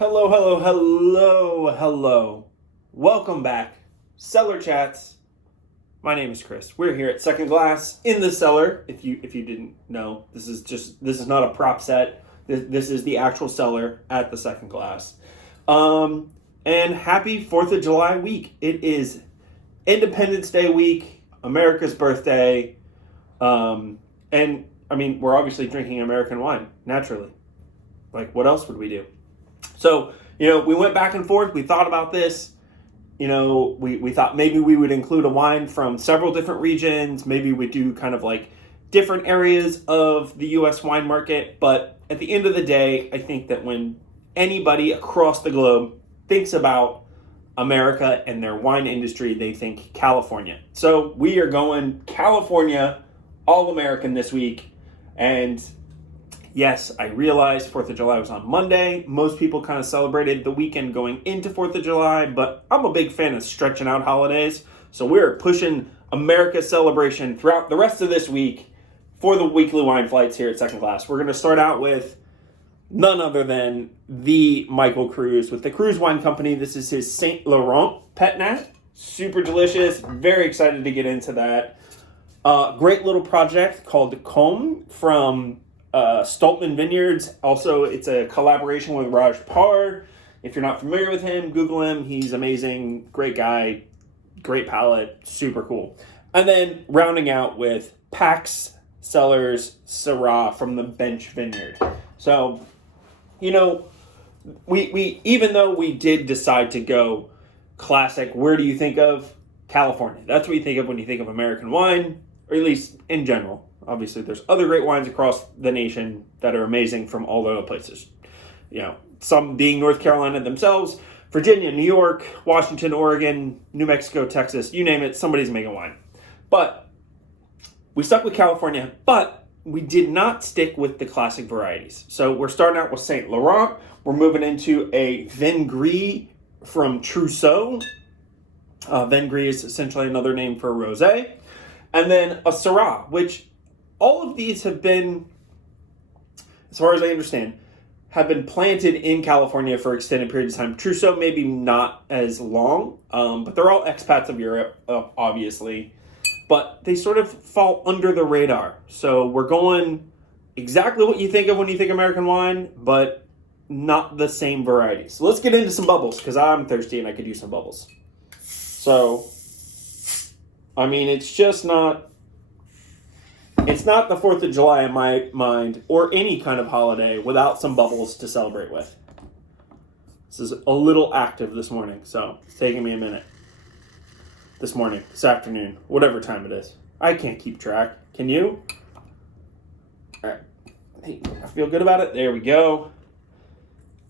Hello, hello, hello, hello. Welcome back. Cellar Chats. My name is Chris. We're here at Second Glass in the cellar. If you didn't know, this is not a prop set. This is the actual cellar at the Second Glass. And happy 4th of July week. It is Independence Day week, America's birthday. And I mean, we're obviously drinking American wine, naturally. Like, what else would we do? So, we went back and forth. We thought about this. We thought maybe we would include a wine from several different regions. Maybe we do kind of like different areas of the U.S. wine market. But at the end of the day, I think that when anybody across the globe thinks about America and their wine industry, they think California. So we are going California, all American this week. And yes, I realize 4th of July was on Monday. Most people kind of celebrated the weekend going into 4th of July, but I'm a big fan of stretching out holidays. So we're pushing America's celebration throughout the rest of this week for the weekly wine flights here at Second Glass. We're going to start out with none other than the Michael Cruse with the Cruse Wine Company. This is his St. Laurent Pet Nat. Super delicious. Very excited to get into that. Great little project called Combe from Stoltman Vineyards. Also, it's a collaboration with Raj Parr. If you're not familiar with him, Google him. He's amazing. Great guy. Great palate. Super cool. And then rounding out with Pax Cellar's Syrah from the Bench Vineyard. So, we even though we did decide to go classic, where do you think of? California. That's what you think of when you think of American wine, or at least in general. Obviously, there's other great wines across the nation that are amazing from all the other places. Some being North Carolina themselves, Virginia, New York, Washington, Oregon, New Mexico, Texas, you name it, somebody's making wine. But we stuck with California, but we did not stick with the classic varieties. So we're starting out with St. Laurent. We're moving into a Vin Gris from Cruse. Vin Gris is essentially another name for a rosé. And then a Syrah, which all of these have been, as far as I understand, have been planted in California for extended periods of time. Cruse maybe not as long, but they're all expats of Europe, obviously. But they sort of fall under the radar. So we're going exactly what you think of when you think American wine, but not the same varieties. So let's get into some bubbles, because I'm thirsty and I could use some bubbles. So, I mean, it's not the 4th of July in my mind, or any kind of holiday, without some bubbles to celebrate with. This is a little active this morning, so it's taking me a minute. This morning, this afternoon, whatever time it is. I can't keep track. Can you? All right. Hey, I feel good about it. There we go.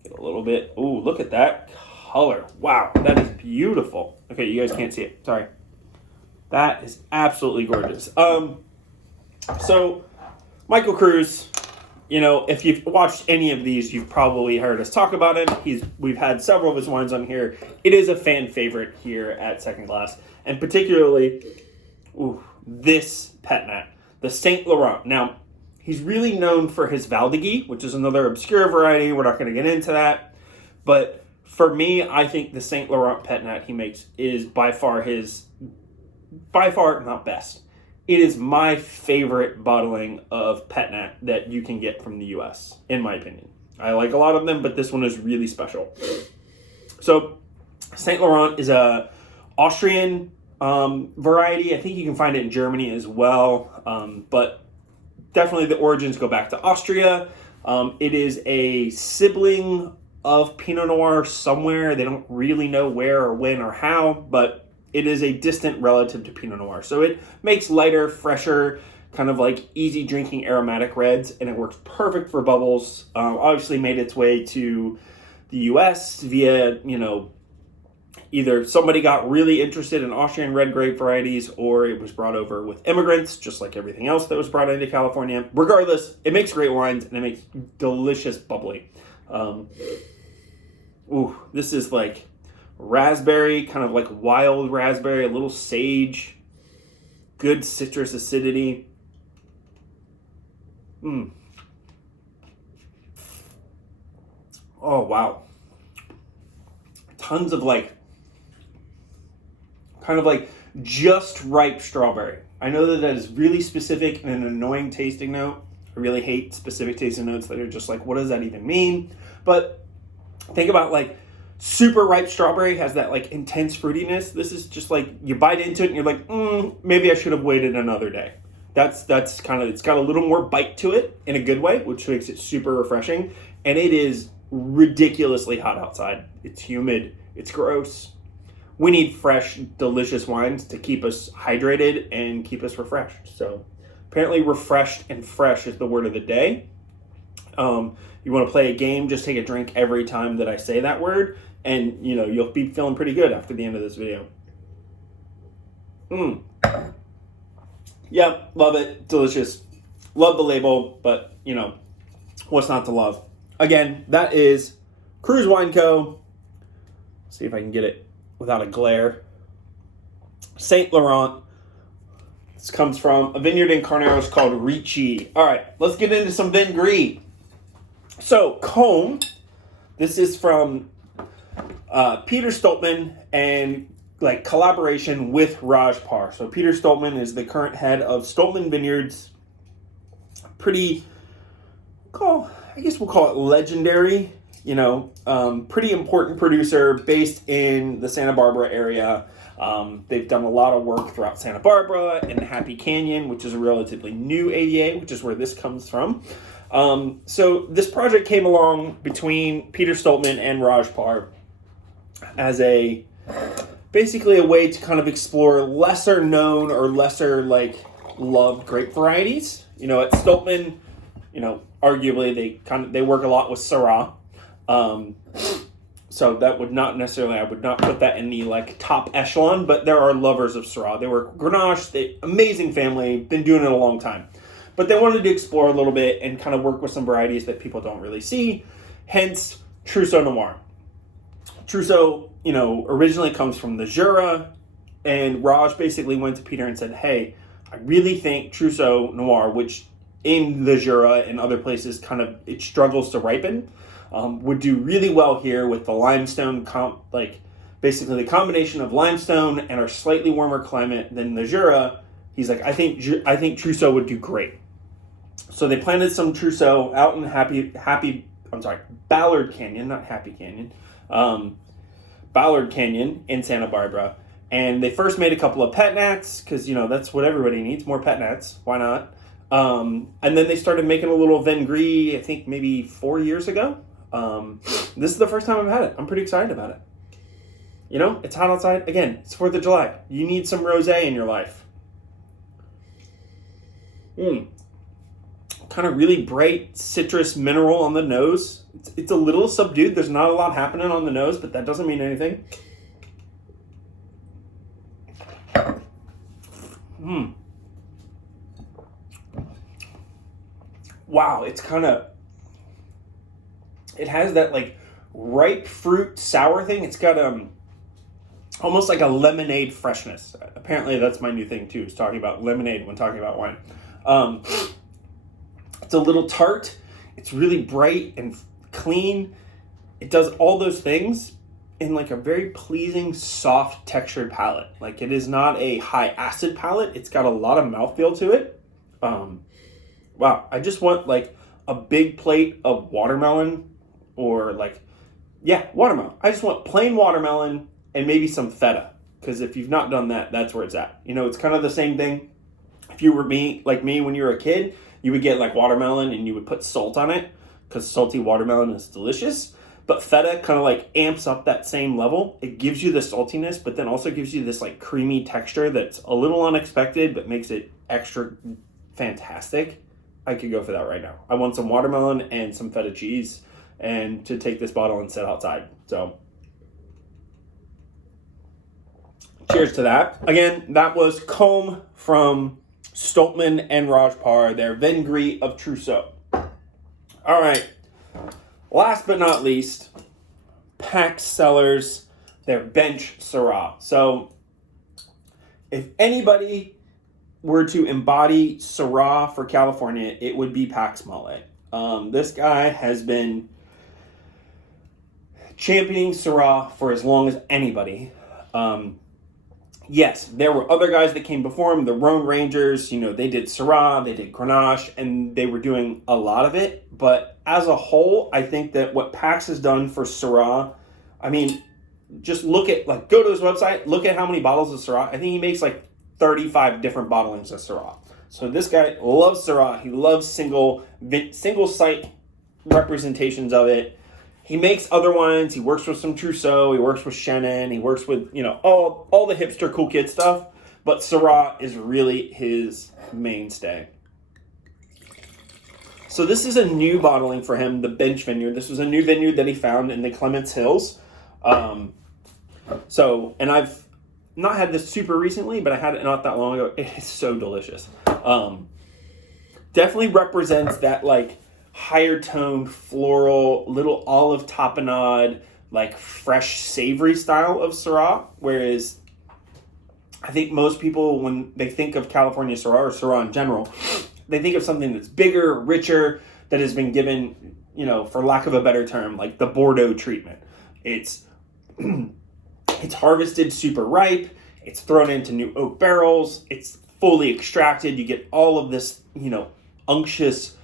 Get a little bit. Ooh, look at that color. Wow, that is beautiful. Okay, you guys can't see it. Sorry. That is absolutely gorgeous. So, Michael Cruse, if you've watched any of these, you've probably heard us talk about him. We've had several of his wines on here. It is a fan favorite here at Second Glass, and particularly, this Pet Nat, the St. Laurent. Now, he's really known for his Valdegui, which is another obscure variety. We're not going to get into that, but for me, I think the St. Laurent Pet Nat he makes is by far not best. It is my favorite bottling of Pet Nat that you can get from the U.S., in my opinion. I like a lot of them, but this one is really special. So, St. Laurent is a Austrian variety. I think you can find it in Germany as well, but definitely the origins go back to Austria. It is a sibling of Pinot Noir somewhere. They don't really know where or when or how, but it is a distant relative to Pinot Noir. So it makes lighter, fresher, kind of like easy drinking aromatic reds, and it works perfect for bubbles. Obviously made its way to the US via, either somebody got really interested in Austrian red grape varieties, or it was brought over with immigrants, just like everything else that was brought into California. Regardless, it makes great wines, and it makes delicious bubbly. This is like raspberry, kind of like wild raspberry, a little sage, good citrus acidity. Oh, wow. tons of like, kind of like just ripe strawberry. I know that is really specific and an annoying tasting note. I really hate specific tasting notes that are just like, what does that even mean? But think about like super ripe strawberry has that like intense fruitiness. This is just like you bite into it and you're like, maybe I should have waited another day. That's kind of, it's got a little more bite to it in a good way, which makes it super refreshing. And it is ridiculously hot outside. It's humid. It's gross. We need fresh, delicious wines to keep us hydrated and keep us refreshed. So apparently refreshed and fresh is the word of the day. You want to play a game, just take a drink every time that I say that word, and you'll be feeling pretty good after the end of this video. Yeah, love it. Delicious. Love the label, but what's not to love? Again, that is Cruse Wine Co. See if I can get it without a glare. Saint Laurent. This comes from a vineyard in Carneros called Ricci. All right, let's get into some Vin Gris. So, Combe. This is from Peter Stoltman and like collaboration with Raj Par. So Peter Stoltman is the current head of Stoltman Vineyards. Pretty, I guess we'll call it legendary, pretty important producer based in the Santa Barbara area. They've done a lot of work throughout Santa Barbara and Happy Canyon, which is a relatively new ADA, which is where this comes from. So this project came along between Peter Stoltman and Raj Par as basically a way to kind of explore lesser known or lesser loved grape varieties. At Stoltman, arguably they work a lot with Syrah. So that would not necessarily, I would not put that in the top echelon, but there are lovers of Syrah. They were Grenache, amazing family, been doing it a long time. But they wanted to explore a little bit and kind of work with some varieties that people don't really see, hence Trousseau Noir. Trousseau, originally comes from the Jura, and Raj basically went to Peter and said, hey, I really think Trousseau Noir, which in the Jura and other places it struggles to ripen, would do really well here with the limestone, basically the combination of limestone and our slightly warmer climate than the Jura. He's like, I think Trousseau would do great. So they planted some Trousseau out in Ballard Canyon, not Happy Canyon, Ballard Canyon in Santa Barbara. And they first made a couple of pet nats because, that's what everybody needs, more pet nats. Why not? And then they started making a little Vin Gris, I think maybe 4 years ago. This is the first time I've had it. I'm pretty excited about it. It's hot outside. Again, it's 4th of July. You need some rosé in your life. Kind of really bright citrus mineral on the nose. It's a little subdued. There's not a lot happening on the nose, but that doesn't mean anything. Wow, it has that ripe fruit sour thing. It's got almost like a lemonade freshness. Apparently that's my new thing too, is talking about lemonade when talking about wine. It's a little tart. It's really bright and clean. It does all those things in a very pleasing, soft textured palate. It is not a high acid palate. It's got a lot of mouthfeel to it. Wow, I just want a big plate of watermelon or watermelon. I just want plain watermelon and maybe some feta. Because if you've not done that, that's where it's at. It's kind of the same thing. If you were me when you were a kid, you would get watermelon and you would put salt on it because salty watermelon is delicious. But feta kind of amps up that same level. It gives you the saltiness, but then also gives you this creamy texture that's a little unexpected, but makes it extra fantastic. I could go for that right now. I want some watermelon and some feta cheese and to take this bottle and sit outside. So cheers to that. Again, that was Combe from Stoltman and Raj Par, their Vin Gris of Trousseau. All right. Last but not least, Pax Cellars, their Bench Syrah. So if anybody were to embody Syrah for California, it would be Pax Mole. This guy has been championing Syrah for as long as anybody. Yes, there were other guys that came before him, the Rhone Rangers, they did Syrah, they did Grenache, and they were doing a lot of it. But as a whole, I think that what Pax has done for Syrah, just go to his website, look at how many bottles of Syrah. I think he makes 35 different bottlings of Syrah. So this guy loves Syrah. He loves single site representations of it. He makes other wines. He works with some Trousseau. He works with Chenin. He works with, all the hipster cool kid stuff. But Syrah is really his mainstay. So this is a new bottling for him, the Bench Vineyard. This was a new vineyard that he found in the Clements Hills. And I've not had this super recently, but I had it not that long ago. It is so delicious. Definitely represents that higher toned, floral, little olive tapenade, fresh, savory style of Syrah. Whereas I think most people, when they think of California Syrah or Syrah in general, they think of something that's bigger, richer, that has been given, for lack of a better term, the Bordeaux treatment. It's harvested super ripe. It's thrown into new oak barrels. It's fully extracted. You get all of this, unctuous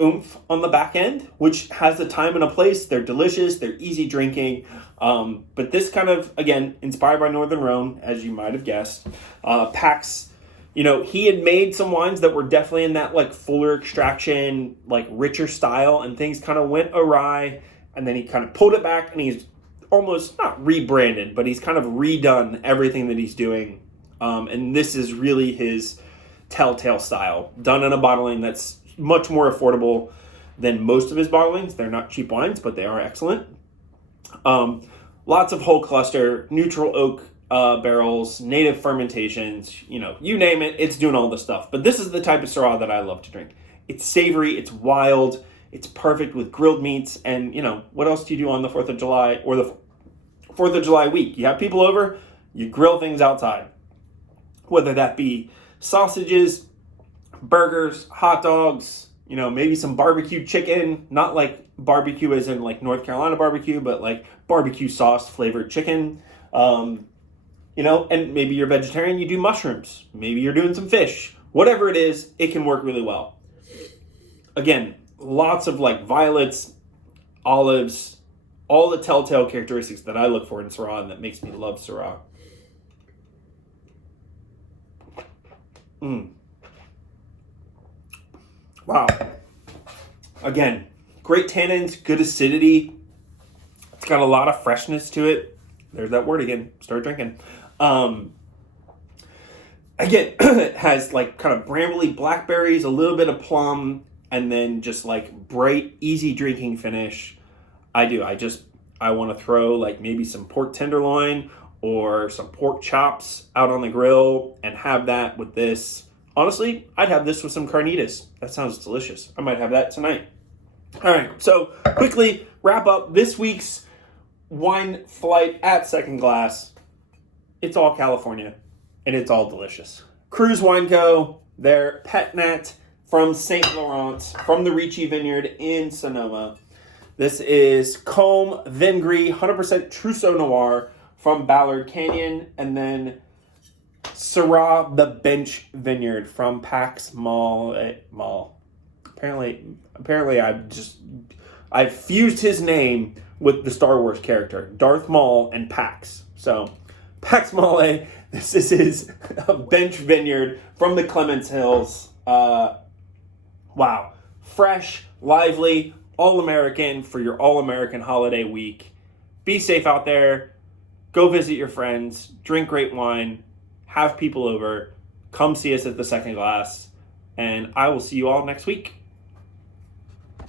oomph on the back end, which has a time and a place. They're delicious. They're easy drinking. But this kind of, again, inspired by Northern Rhone, as you might have guessed. Pax, he had made some wines that were definitely in that fuller extraction, richer style, and things kind of went awry. And then he kind of pulled it back, and he's almost not rebranded, but he's kind of redone everything that he's doing. And this is really his telltale style, done in a bottling that's much more affordable than most of his bottlings. They're not cheap wines, but they are excellent. Lots of whole cluster, neutral oak barrels, native fermentations, you name it, it's doing all the stuff. But this is the type of Syrah that I love to drink. It's savory, it's wild, it's perfect with grilled meats, and what else do you do on the 4th of July or the 4th of July week? You have people over, you grill things outside. Whether that be sausages, burgers, hot dogs, maybe some barbecue chicken, not barbecue as in North Carolina barbecue, but barbecue sauce flavored chicken. And maybe you're vegetarian, you do mushrooms. Maybe you're doing some fish. Whatever it is, it can work really well. Again, lots of violets, olives, all the telltale characteristics that I look for in Syrah and that makes me love Syrah. Wow. Again, great tannins, good acidity. It's got a lot of freshness to it. There's that word again. Start drinking. Again, it has kind of brambly blackberries, a little bit of plum, and then just bright, easy drinking finish. I want to throw maybe some pork tenderloin or some pork chops out on the grill and have that with this. Honestly, I'd have this with some carnitas. That sounds delicious. I might have that tonight. All right, so quickly wrap up this week's wine flight at Second Glass. It's all California, and it's all delicious. Cruse Wine Co., their pet nat from St. Laurent, from the Ricci Vineyard in Sonoma. This is Combe Vin Gris, 100% Trousseau Noir from Ballard Canyon, and then Syrah, the Bench Vineyard from Pax Mall. Apparently I've fused his name with the Star Wars character, Darth Maul and Pax. So, Pax Mall, this is his Bench Vineyard from the Clements Hills. Wow. Fresh, lively, all-American for your all-American holiday week. Be safe out there. Go visit your friends. Drink great wine. Have people over. Come see us at the Second Glass. And I will see you all next week.